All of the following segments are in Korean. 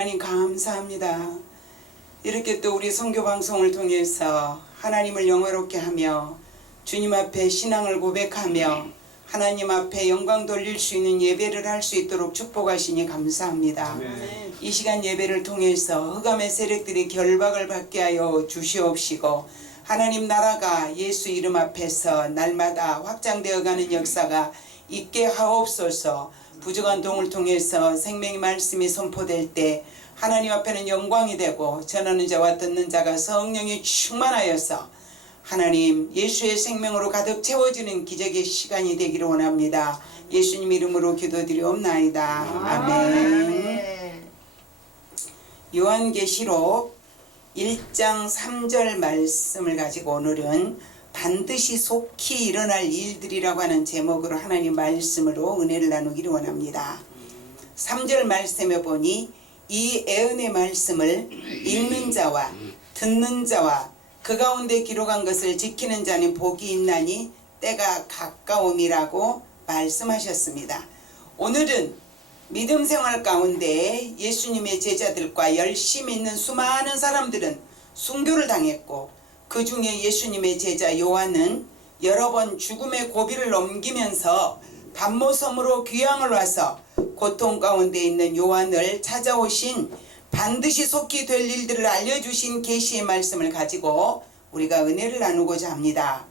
하나님 감사합니다. 이렇게 또 우리 선교 방송을 통해서 하나님을 영화롭게 하며 주님 앞에 신앙을 고백하며 하나님 앞에 영광 돌릴 수 있는 예배를 할 수 있도록 축복하시니 감사합니다. 아멘. 이 시간 예배를 통해서 흑암의 세력들이 결박을 받게 하여 주시옵시고 하나님 나라가 예수 이름 앞에서 날마다 확장되어가는 역사가 있게 하옵소서. 부족한 동을 통해서 생명의 말씀이 선포될 때 하나님 앞에는 영광이 되고 전하는 자와 듣는 자가 성령이 충만하여서 하나님 예수의 생명으로 가득 채워지는 기적의 시간이 되기를 원합니다. 예수님 이름으로 기도드리옵나이다. 아멘. 요한계시록 1장 3절 말씀을 가지고 오늘은 반드시 속히 일어날 일들이라고 하는 제목으로 하나님 말씀으로 은혜를 나누기를 원합니다. 3절 말씀에 보니 이 애언의 말씀을 읽는 자와 듣는 자와 그 가운데 기록한 것을 지키는 자는 복이 있나니 때가 가까움이라고 말씀하셨습니다. 오늘은 믿음 생활 가운데 예수님의 제자들과 열심히 있는 수많은 사람들은 순교를 당했고 그 중에 예수님의 제자 요한은 여러 번 죽음의 고비를 넘기면서 반모섬으로 귀향을 와서 고통 가운데 있는 요한을 찾아오신 반드시 속히 될 일들을 알려주신 계시의 말씀을 가지고 우리가 은혜를 나누고자 합니다.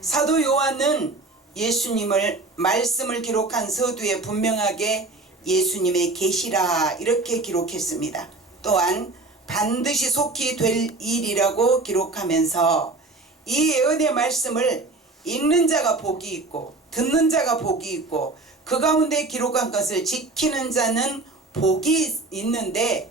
사도 요한은 예수님을 말씀을 기록한 서두에 분명하게 예수님의 계시라 이렇게 기록했습니다. 또한 반드시 속히 될 일이라고 기록하면서 이 예언의 말씀을 읽는 자가 복이 있고 듣는 자가 복이 있고 그 가운데 기록한 것을 지키는 자는 복이 있는데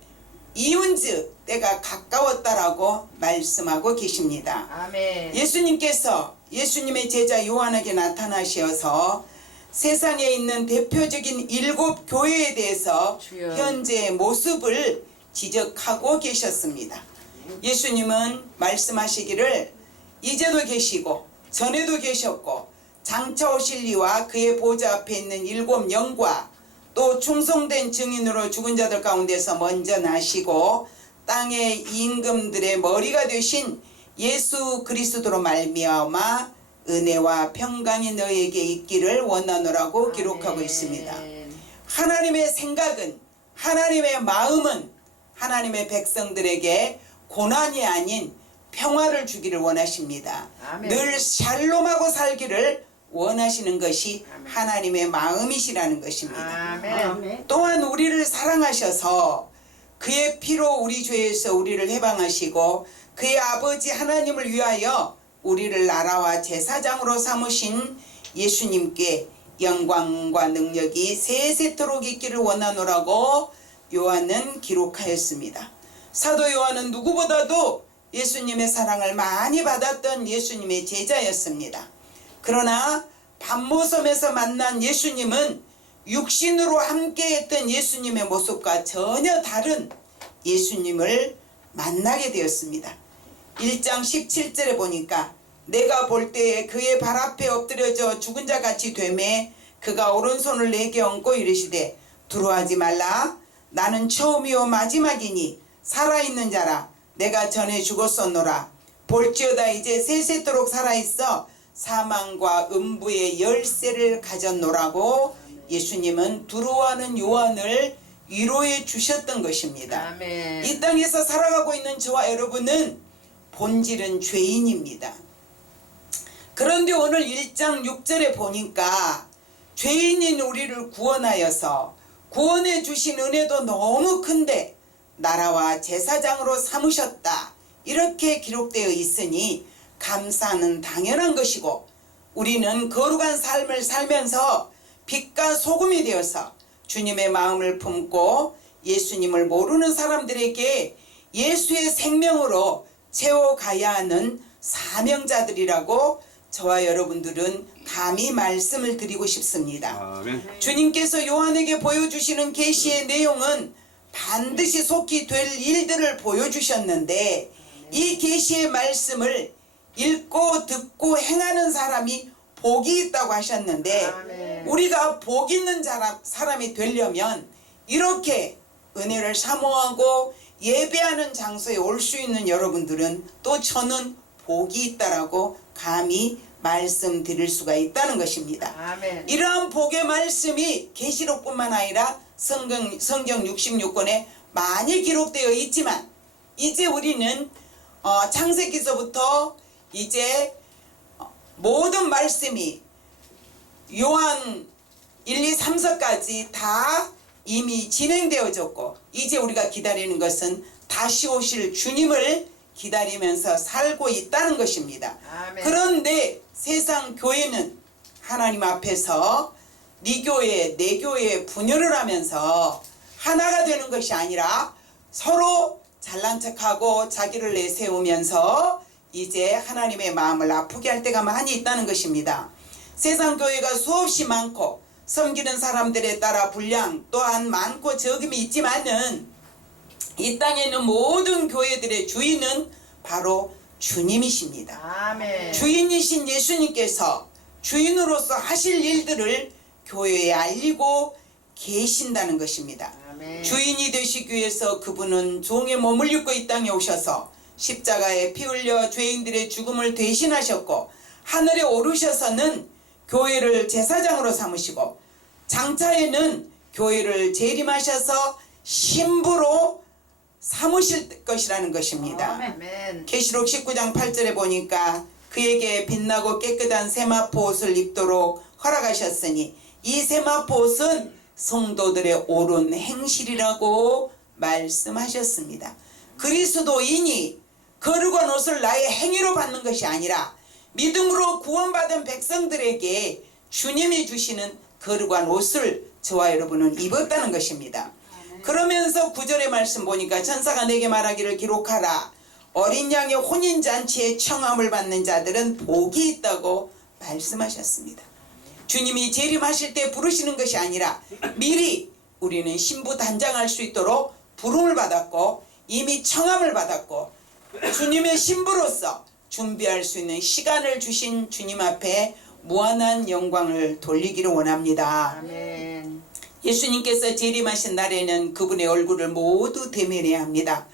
이운즉 때가 가까웠다라고 말씀하고 계십니다. 아멘. 예수님께서 예수님의 제자 요한에게 나타나셔서 세상에 있는 대표적인 7 교회에 대해서 주여. 현재의 모습을 지적하고 계셨습니다. 예수님은 말씀하시기를 이제도 계시고 전에도 계셨고 장차 오실 이와 그의 보좌 앞에 있는 7 영과 또 충성된 증인으로 죽은 자들 가운데서 먼저 나시고 땅의 임금들의 머리가 되신 예수 그리스도로 말미암아 은혜와 평강이 너에게 있기를 원하노라고 기록하고 있습니다. 하나님의 생각은 하나님의 마음은 하나님의 백성들에게 고난이 아닌 평화를 주기를 원하십니다. 아멘. 늘 샬롬하고 살기를 원하시는 것이 아멘. 하나님의 마음이시라는 것입니다. 아멘. 또한 우리를 사랑하셔서 그의 피로 우리 죄에서 우리를 해방하시고 그의 아버지 하나님을 위하여 우리를 나라와 제사장으로 삼으신 예수님께 영광과 능력이 세세토록 있기를 원하노라고 요한은 기록하였습니다. 사도 요한은 누구보다도 예수님의 사랑을 많이 받았던 예수님의 제자였습니다. 그러나 반모섬에서 만난 예수님은 육신으로 함께했던 예수님의 모습과 전혀 다른 예수님을 만나게 되었습니다. 1장 17절에 보니까 내가 볼 때에 그의 발 앞에 엎드려져 죽은 자 같이 되매 그가 오른손을 내게 얹고 이르시되 두려워하지 말라 나는 처음이요 마지막이니 살아있는 자라 내가 전에 죽었었노라 볼지어다 이제 세세토록 살아있어 사망과 음부의 열쇠를 가졌노라고 예수님은 두려워하는 요한을 위로해 주셨던 것입니다. 아멘. 이 땅에서 살아가고 있는 저와 여러분은 본질은 죄인입니다. 그런데 오늘 1장 6절에 보니까 죄인인 우리를 구원하여서 구원해 주신 은혜도 너무 큰데 나라와 제사장으로 삼으셨다 이렇게 기록되어 있으니 감사는 당연한 것이고 우리는 거룩한 삶을 살면서 빛과 소금이 되어서 주님의 마음을 품고 예수님을 모르는 사람들에게 예수의 생명으로 채워가야 하는 사명자들이라고 저와 여러분들은 감히 말씀을 드리고 싶습니다. 아멘. 주님께서 요한에게 보여주시는 계시의 내용은 반드시 속히 될 일들을 보여주셨는데 이 계시의 말씀을 읽고 듣고 행하는 사람이 복이 있다고 하셨는데 아멘. 우리가 복 있는 사람이 되려면 이렇게 은혜를 사모하고 예배하는 장소에 올 수 있는 여러분들은 또 저는 복이 있다라고 감히 말씀드릴 수가 있다는 것입니다. 아멘. 이러한 복의 말씀이 계시록뿐만 아니라 성경 66권에 많이 기록되어 있지만 이제 우리는 창세기서부터 이제 모든 말씀이 요한 1, 2, 3서까지 다 이미 진행되어졌고 이제 우리가 기다리는 것은 다시 오실 주님을 기다리면서 살고 있다는 것입니다. 아멘. 그런데 세상 교회는 하나님 앞에서 네 교회 내 교회에 분열을 하면서 하나가 되는 것이 아니라 서로 잘난 척하고 자기를 내세우면서 이제 하나님의 마음을 아프게 할 때가 많이 있다는 것입니다. 세상 교회가 수없이 많고 섬기는 사람들에 따라 분량 또한 많고 적음이 있지만은 이 땅에 있는 모든 교회들의 주인은 바로 주님이십니다. 아멘. 주인이신 예수님께서 주인으로서 하실 일들을 교회에 알리고 계신다는 것입니다. 아멘. 주인이 되시기 위해서 그분은 종의 몸을 입고 이 땅에 오셔서 십자가에 피 흘려 죄인들의 죽음을 대신하셨고 하늘에 오르셔서는 교회를 제사장으로 삼으시고 장차에는 교회를 재림하셔서 신부로 삼으실 것이라는 것입니다. 아멘. 계시록 19장 8절에 보니까 그에게 빛나고 깨끗한 세마포 옷을 입도록 허락하셨으니 이 세마포 옷은 성도들의 옳은 행실이라고 말씀하셨습니다. 그리스도인이 거룩한 옷을 나의 행위로 받는 것이 아니라 믿음으로 구원받은 백성들에게 주님이 주시는 거룩한 옷을 저와 여러분은 입었다는 것입니다. 그러면서 9절의 말씀 보니까 천사가 내게 말하기를 기록하라. 어린 양의 혼인잔치에 청함을 받는 자들은 복이 있다고 말씀하셨습니다. 주님이 재림하실 때 부르시는 것이 아니라 미리 우리는 신부 단장할 수 있도록 부름을 받았고 이미 청함을 받았고 주님의 신부로서 준비할 수 있는 시간을 주신 주님 앞에 무한한 영광을 돌리기를 원합니다. 아멘. 예수님께서 재림하신 날에는 그분의 얼굴을 모두 대면해야 합니다.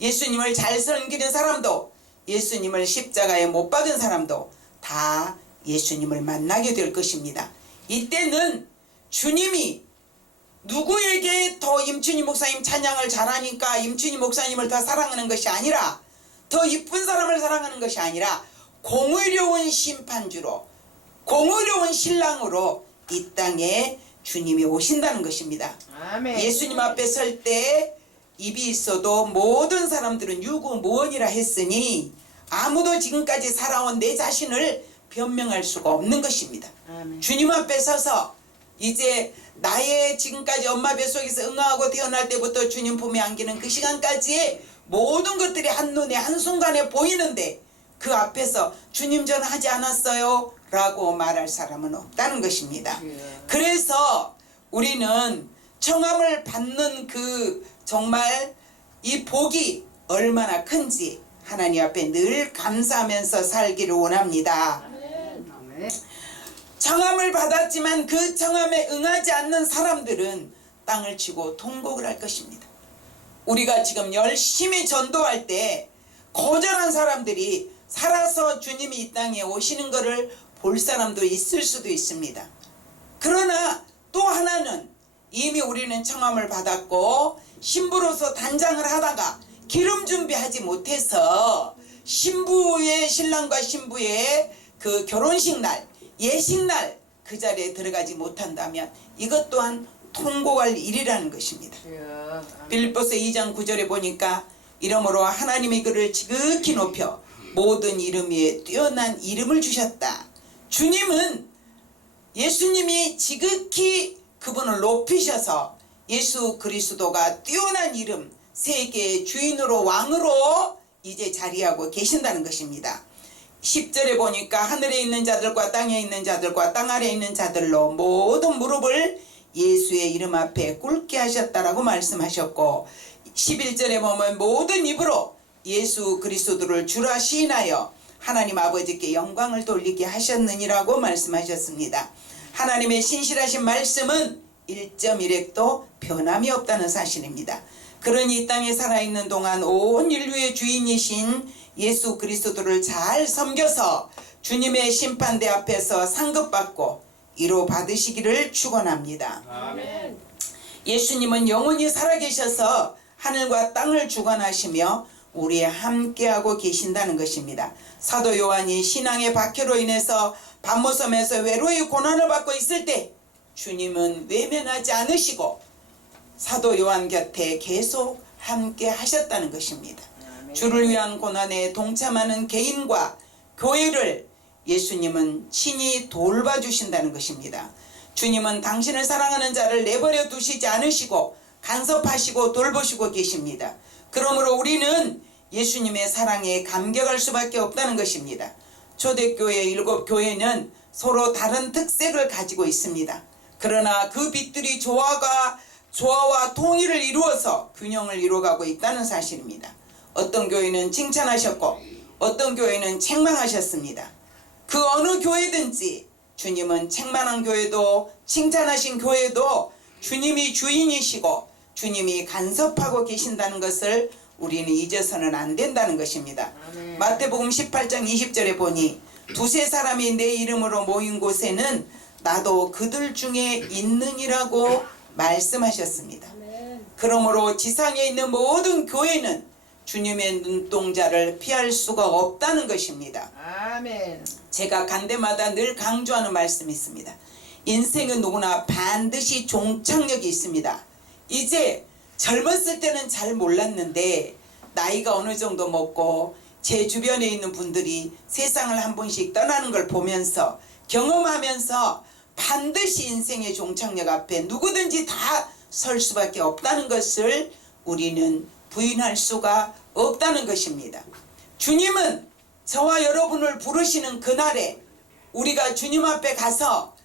예수님을 잘 섬기는 사람도 예수님을 십자가에 못 박은 사람도 다 예수님을 만나게 될 것입니다. 이때는 주님이 누구에게 더 임춘희 목사님 찬양을 잘하니까 임춘희 목사님을 더 사랑하는 것이 아니라 더 이쁜 사람을 사랑하는 것이 아니라 공의로운 심판주로 공의로운 신랑으로 이 땅에 주님이 오신다는 것입니다. 아멘. 예수님 앞에 설 때 입이 있어도 모든 사람들은 유구무원이라 했으니 아무도 지금까지 살아온 내 자신을 변명할 수가 없는 것입니다. 아멘. 주님 앞에 서서 이제 나의 지금까지 엄마 뱃속에서 응아하고 태어날 때부터 주님 품에 안기는 그 시간까지의 모든 것들이 한눈에 한순간에 보이는데 그 앞에서 주님 저는 하지 않았어요 라고 말할 사람은 없다는 것입니다. 그래서 우리는 청함을 받는 그 정말 이 복이 얼마나 큰지 하나님 앞에 늘 감사하면서 살기를 원합니다. 아멘. 청함을 받았지만 그 청함에 응하지 않는 사람들은 땅을 치고 통곡을 할 것입니다. 우리가 지금 열심히 전도할 때 거절한 사람들이 살아서 주님이 이 땅에 오시는 것을 볼 사람도 있을 수도 있습니다. 그러나 또 하나는 이미 우리는 청함을 받았고 신부로서 단장을 하다가 기름 준비하지 못해서 신부의 신랑과 신부의 그 결혼식 날 예식 날 그 자리에 들어가지 못한다면 이것 또한 통곡할 일이라는 것입니다. 빌립보서 2장 9절에 보니까 이러므로 하나님이 그를 지극히 높여 모든 이름 위에 뛰어난 이름을 주셨다. 주님은 예수님이 지극히 그분을 높이셔서 예수 그리스도가 뛰어난 이름 세계의 주인으로 왕으로 이제 자리하고 계신다는 것입니다. 10절에 보니까 하늘에 있는 자들과 땅에 있는 자들과 땅 아래에 있는 자들로 모든 무릎을 예수의 이름 앞에 꿇게 하셨다라고 말씀하셨고 11절에 보면 모든 입으로 예수 그리스도를 주라 시인하여 하나님 아버지께 영광을 돌리게 하셨느니라고 말씀하셨습니다. 하나님의 신실하신 말씀은 1.1획도 변함이 없다는 사실입니다. 그러니 이 땅에 살아있는 동안 온 인류의 주인이신 예수 그리스도를 잘 섬겨서 주님의 심판대 앞에서 상급받고 이로 받으시기를 축원합니다. 아멘. 예수님은 영원히 살아계셔서 하늘과 땅을 주관하시며 우리에 함께하고 계신다는 것입니다. 사도 요한이 신앙의 박해로 인해서 밤모섬에서 외로이 고난을 받고 있을 때 주님은 외면하지 않으시고 사도 요한 곁에 계속 함께 하셨다는 것입니다. 주를 위한 고난에 동참하는 개인과 교회를 예수님은 친히 돌봐주신다는 것입니다. 주님은 당신을 사랑하는 자를 내버려 두시지 않으시고 간섭하시고 돌보시고 계십니다. 그러므로 우리는 예수님의 사랑에 감격할 수밖에 없다는 것입니다. 초대교회 7교회는 서로 다른 특색을 가지고 있습니다. 그러나 그 빛들이 조화와 통일을 이루어서 균형을 이루어가고 있다는 사실입니다. 어떤 교회는 칭찬하셨고 어떤 교회는 책망하셨습니다. 그 어느 교회든지 주님은 책망한 교회도 칭찬하신 교회도 주님이 주인이시고 주님이 간섭하고 계신다는 것을 우리는 잊어서는 안 된다는 것입니다. 아멘. 마태복음 18장 20절에 보니 두세 사람이 내 이름으로 모인 곳에는 나도 그들 중에 있느니라고 말씀하셨습니다. 그러므로 지상에 있는 모든 교회는 주님의 눈동자를 피할 수가 없다는 것입니다. 아멘. 제가 간 데마다 늘 강조하는 말씀이 있습니다. 인생은 누구나 반드시 종착역이 있습니다. 이제 젊었을 때는 잘 몰랐는데 나이가 어느 정도 먹고 제 주변에 있는 분들이 세상을 한 번씩 떠나는 걸 보면서 경험하면서 반드시 인생의 종착역 앞에 누구든지 다 설 수밖에 없다는 것을 우리는 부인할 수가 없다는 것입니다. 주님은 저와 여러분을 부르시는 그날에 우리가 주님 앞에 가서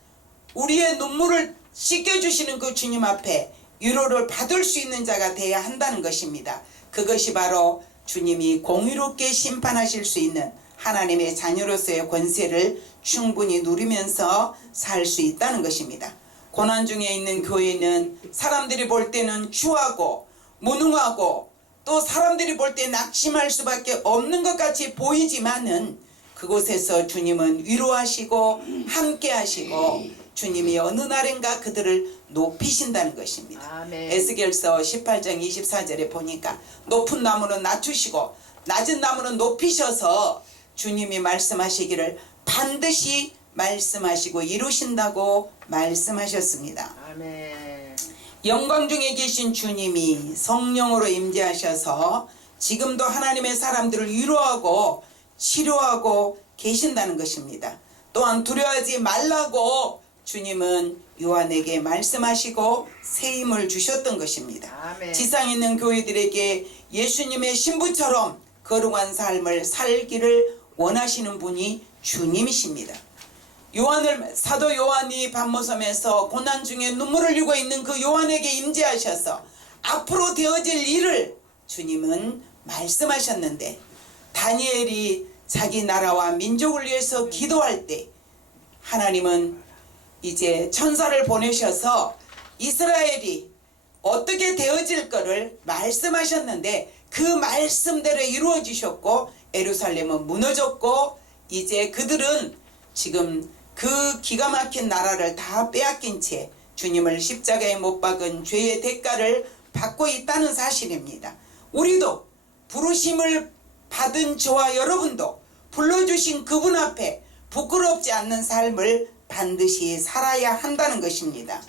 우리의 눈물을 씻겨주시는 그 주님 앞에 위로를 받을 수 있는 자가 되어야 한다는 것입니다. 그것이 바로 주님이 공의롭게 심판하실 수 있는 하나님의 자녀로서의 권세를 충분히 누리면서 살 수 있다는 것입니다. 고난 중에 있는 교회는 사람들이 볼 때는 추하고 무능하고 또 사람들이 볼 때 낙심할 수밖에 없는 것 같이 보이지만은 그곳에서 주님은 위로하시고 함께 하시고 주님이 어느 날인가 그들을 높이신다는 것입니다. 아멘. 에스겔서 18장 24절에 보니까 높은 나무는 낮추시고 낮은 나무는 높이셔서 주님이 말씀하시기를 반드시 말씀하시고 이루신다고 말씀하셨습니다. 아멘. 영광 중에 계신 주님이 성령으로 임재하셔서 지금도 하나님의 사람들을 위로하고 치료하고 계신다는 것입니다. 또한 두려워하지 말라고 주님은 요한에게 말씀하시고 새 힘을 주셨던 것입니다. 아멘. 지상에 있는 교회들에게 예수님의 신부처럼 거룩한 삶을 살기를 원하시는 분이 주님이십니다. 사도 요한이 밤모섬에서 고난 중에 눈물을 흘리고 있는 그 요한에게 임재하셔서 앞으로 되어질 일을 주님은 말씀하셨는데 다니엘이 자기 나라와 민족을 위해서 기도할 때 하나님은 이제 천사를 보내셔서 이스라엘이 어떻게 되어질 거를 말씀하셨는데 그 말씀대로 이루어지셨고 예루살렘은 무너졌고 이제 그들은 지금 그 기가 막힌 나라를 다 빼앗긴 채 주님을 십자가에 못 박은 죄의 대가를 받고 있다는 사실입니다. 우리도 부르심을 받은 저와 여러분도 불러주신 그분 앞에 부끄럽지 않는 삶을 반드시 살아야 한다는 것입니다.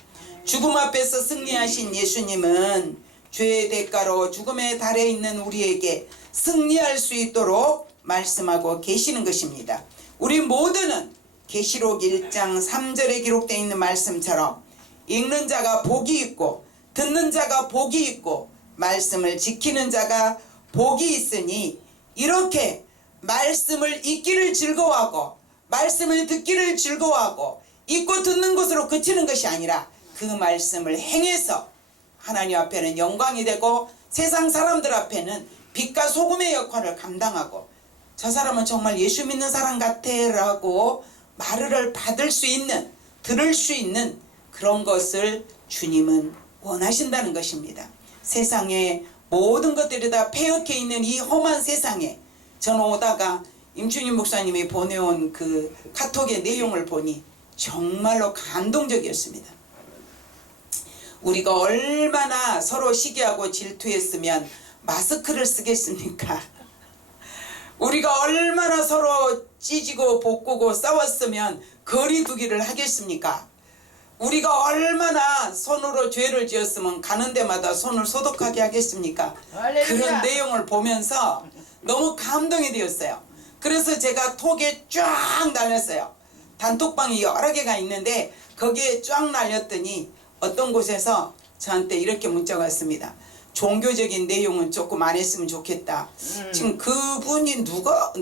죽음 앞에서 승리하신 예수님은 죄의 대가로 죽음의 달에 있는 우리에게 승리할 수 있도록 말씀하고 계시는 것입니다. 우리 모두는 계시록 1장 3절에 기록되어 있는 말씀처럼 읽는 자가 복이 있고 듣는 자가 복이 있고 말씀을 지키는 자가 복이 있으니 이렇게 말씀을 읽기를 즐거워하고 말씀을 듣기를 즐거워하고 읽고 듣는 것으로 그치는 것이 아니라 그 말씀을 행해서 하나님 앞에는 영광이 되고 세상 사람들 앞에는 빛과 소금의 역할을 감당하고 저 사람은 정말 예수 믿는 사람 같아 라고 말을 받을 수 있는 들을 수 있는 그런 것을 주님은 원하신다는 것입니다. 세상에 모든 것들이 다 패역해 있는 이 험한 세상에 저는 오다가 임준희 목사님이 보내온 그 카톡의 내용을 보니 정말로 감동적이었습니다. 우리가 얼마나 서로 시기하고 질투했으면 마스크를 쓰겠습니까? 우리가 얼마나 서로 찢고 볶고 싸웠으면 거리 두기를 하겠습니까? 우리가 얼마나 손으로 죄를 지었으면 가는 데마다 손을 소독하게 하겠습니까? 할렐루야. 그런 내용을 보면서 너무 감동이 되었어요. 그래서 제가 톡에 쫙 날렸어요. 단톡방이 여러 개가 있는데 거기에 쫙 날렸더니 어떤 곳에서 저한테 이렇게 문자가 왔습니다. 종교적인 내용은 조금 안 했으면 좋겠다. 지금 그분이 누가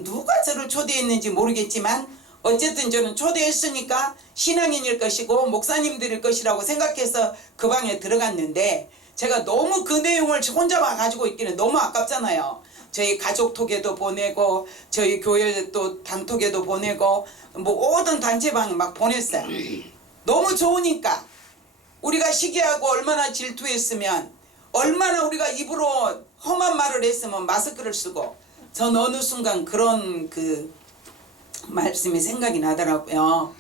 저를 초대했는지 모르겠지만 어쨌든 저는 초대했으니까 신앙인일 것이고 목사님들일 것이라고 생각해서 그 방에 들어갔는데 제가 너무 그 내용을 혼자만 가지고 있기는 너무 아깝잖아요. 저희 가족톡에도 보내고 저희 교회 또 단톡에도 보내고 뭐 모든 단체방에 막 보냈어요. 너무 좋으니까 우리가 시기하고 얼마나 질투했으면 얼마나 우리가 입으로 험한 말을 했으면 마스크를 쓰고 전 어느 순간 그런 그 말씀이 생각이 나더라고요.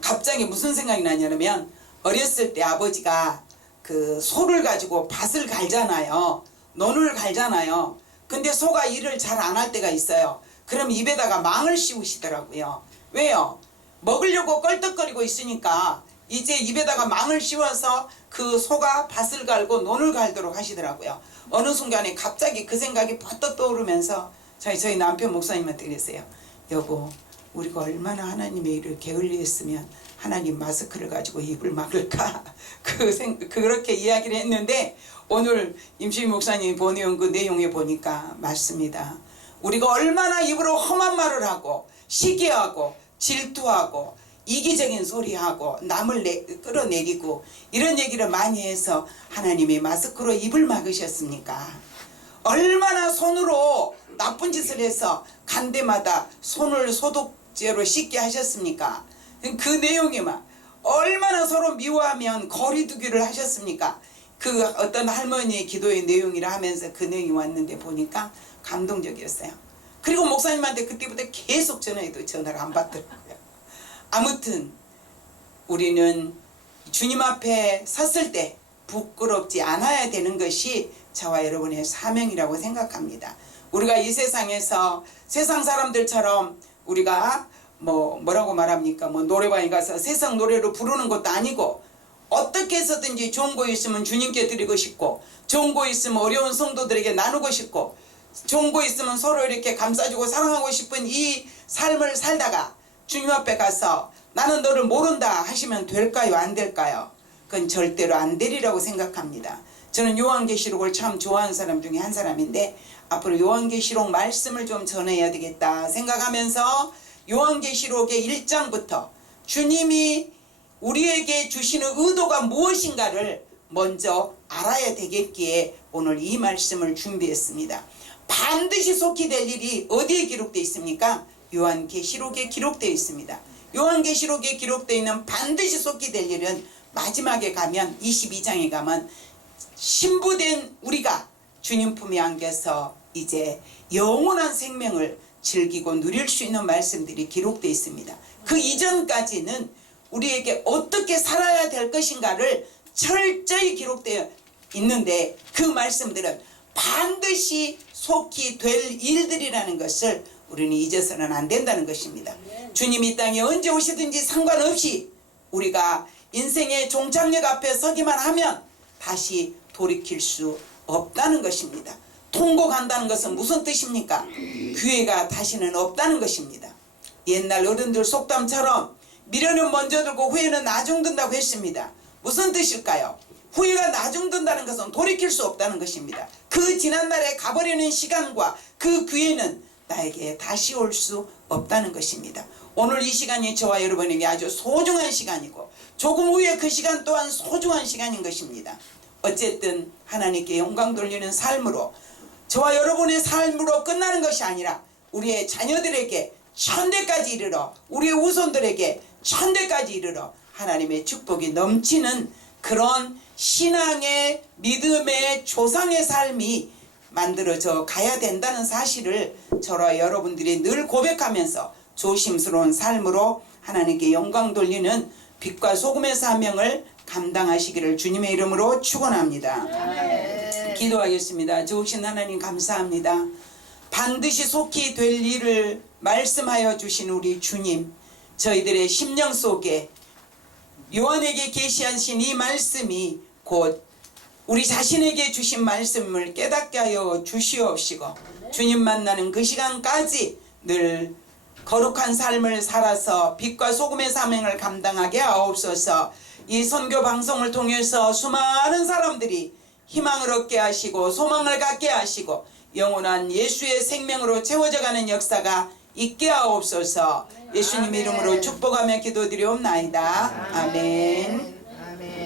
갑자기 무슨 생각이 나냐면 어렸을 때 아버지가 그 소를 가지고 밭을 갈잖아요. 논을 갈잖아요. 근데 소가 일을 잘 안 할 때가 있어요. 그럼 입에다가 망을 씌우시더라고요. 왜요? 먹으려고 껄떡거리고 있으니까 이제 입에다가 망을 씌워서 그 소가 밭을 갈고 논을 갈도록 하시더라고요. 어느 순간에 갑자기 그 생각이 퍼뜩 떠오르면서 저희 남편 목사님한테 그랬어요. 여보, 우리가 얼마나 하나님의 일을 게을리했으면 하나님 마스크를 가지고 입을 막을까? 그렇게 이야기를 했는데 오늘 임수희 목사님이 보내온 그 내용에 보니까 맞습니다. 우리가 얼마나 입으로 험한 말을 하고 시기하고 질투하고 이기적인 소리하고 남을 끌어내리고 이런 얘기를 많이 해서 하나님이 마스크로 입을 막으셨습니까? 얼마나 손으로 나쁜 짓을 해서 간 데마다 손을 소독제로 씻게 하셨습니까? 그 내용이 막 얼마나 서로 미워하면 거리 두기를 하셨습니까? 그 어떤 할머니의 기도의 내용이라 하면서 그 내용이 왔는데 보니까 감동적이었어요. 그리고 목사님한테 그때부터 계속 전화해도 전화를 안 받더라고요. 아무튼 우리는 주님 앞에 섰을 때 부끄럽지 않아야 되는 것이 저와 여러분의 사명이라고 생각합니다. 우리가 이 세상에서 세상 사람들처럼 우리가 뭐라고 말합니까? 노래방에 가서 세상 노래로 부르는 것도 아니고 어떻게 해서든지 좋은 거 있으면 주님께 드리고 싶고 좋은 거 있으면 어려운 성도들에게 나누고 싶고 좋은 거 있으면 서로 이렇게 감싸주고 사랑하고 싶은 이 삶을 살다가 주님 앞에 가서 나는 너를 모른다 하시면 될까요? 안 될까요? 그건 절대로 안 되리라고 생각합니다. 저는 요한계시록을 참 좋아하는 사람 중에 한 사람인데 앞으로 요한계시록 말씀을 좀 전해야 되겠다 생각하면서 요한계시록의 1장부터 주님이 우리에게 주시는 의도가 무엇인가를 먼저 알아야 되겠기에 오늘 이 말씀을 준비했습니다. 반드시 속히 될 일이 어디에 기록되어 있습니까? 요한계시록에 기록되어 있습니다. 요한계시록에 기록되어 있는 반드시 속히 될 일은 마지막에 가면 22장에 가면 신부된 우리가 주님 품에 안겨서 이제 영원한 생명을 즐기고 누릴 수 있는 말씀들이 기록되어 있습니다. 그 이전까지는 우리에게 어떻게 살아야 될 것인가를 철저히 기록되어 있는데 그 말씀들은 반드시 속히 될 일들이라는 것을 우리는 잊어서는 안 된다는 것입니다. 주님이 이 땅에 언제 오시든지 상관없이 우리가 인생의 종착역 앞에 서기만 하면 다시 돌이킬 수 없다는 것입니다. 통곡한다는 것은 무슨 뜻입니까? 기회가 다시는 없다는 것입니다. 옛날 어른들 속담처럼 미련은 먼저 들고 후회는 나중 든다고 했습니다. 무슨 뜻일까요? 후회가 나중 든다는 것은 돌이킬 수 없다는 것입니다. 그 지난날에 가버리는 시간과 그 기회는 나에게 다시 올 수 없다는 것입니다. 오늘 이 시간이 저와 여러분에게 아주 소중한 시간이고 조금 후에 그 시간 또한 소중한 시간인 것입니다. 어쨌든 하나님께 영광 돌리는 삶으로 저와 여러분의 삶으로 끝나는 것이 아니라 우리의 자녀들에게 천대까지 이르러 우리의 후손들에게 천대까지 이르러 하나님의 축복이 넘치는 그런 신앙의 믿음의 조상의 삶이 만들어져 가야 된다는 사실을 저와 여러분들이 늘 고백하면서 조심스러운 삶으로 하나님께 영광 돌리는 빛과 소금의 사명을 감당하시기를 주님의 이름으로 축원합니다. 아멘. 기도하겠습니다. 좋으신 하나님 감사합니다. 반드시 속히 될 일을 말씀하여 주신 우리 주님, 저희들의 심령 속에 요한에게 계시하신 이 말씀이 곧 우리 자신에게 주신 말씀을 깨닫게 하여 주시옵시고, 주님 만나는 그 시간까지 늘 거룩한 삶을 살아서 빛과 소금의 사명을 감당하게 하옵소서. 이 선교 방송을 통해서 수많은 사람들이 희망을 얻게 하시고 소망을 갖게 하시고 영원한 예수의 생명으로 채워져가는 역사가 있게 하옵소서. 예수님의 이름으로 축복하며 기도드리옵나이다. 아멘.